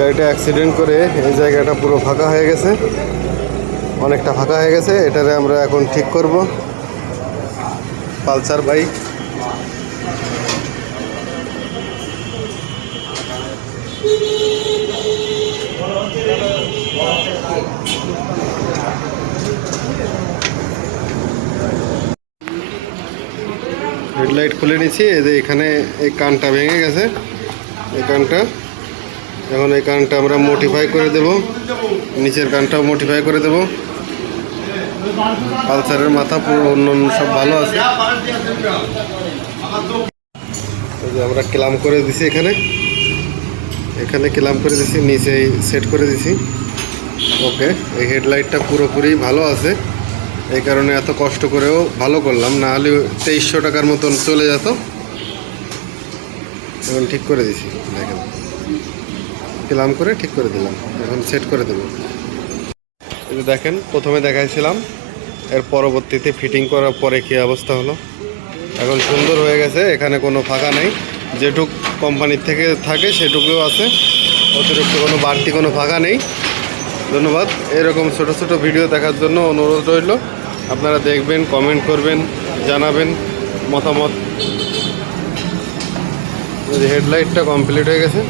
গাড়িটা অ্যাক্সিডেন্ট করে এই জায়গাটা পুরো ফাঁকা হয়ে গেছে, অনেকটা ফাঁকা হয়ে গেছে। এটারে আমরা এখন ঠিক করব। পালসার বাইক, হেডলাইট খুলে নিচ্ছি। এই যে এখানে এই কানটা ভেঙে গেছে, এই কানটা, এখন এই কানটা আমরা মডিফাই করে দেব, নিচের কানটাও মডিফাই করে দেব। পালসারের মাথা পুরো অন্য সব ভালো আছে। এই যে আমরা ক্লাম করে দিছি, এখানে এখানে ক্লাম করে দিছি, নিচে সেট করে দিছি। ওকে, এই হেডলাইটটা পুরোপুরি ভালো আছে, এই কারণে এত কষ্ট করেও ভালো করলাম, না হলে 2300 টাকার মতন চলে যেত। এখন ঠিক করে দিছি, দেখেন ক্লাম করে ঠিক করে দিলাম, এখন সেট করে দেবো। এই যে দেখেন, প্রথমে দেখাইছিলাম, এর পরবর্তীতে ফিটিং করার পরে কী অবস্থা হলো। এখন সুন্দর হয়ে গেছে, এখানে কোনো ফাঁকা নেই, যেটুক কোম্পানির থেকে থাকে সেটুকুও আছে, অতিরিক্ত কোনো বাড়তি কোনো ফাঁকা নেই। ধন্যবাদ। এরকম ছোট ছোট ভিডিও দেখার জন্য অনুরোধ রইল, আপনারা দেখবেন, কমেন্ট করবেন, জানাবেন মতামত। হেডলাইটটা কমপ্লিট হয়ে গেছে।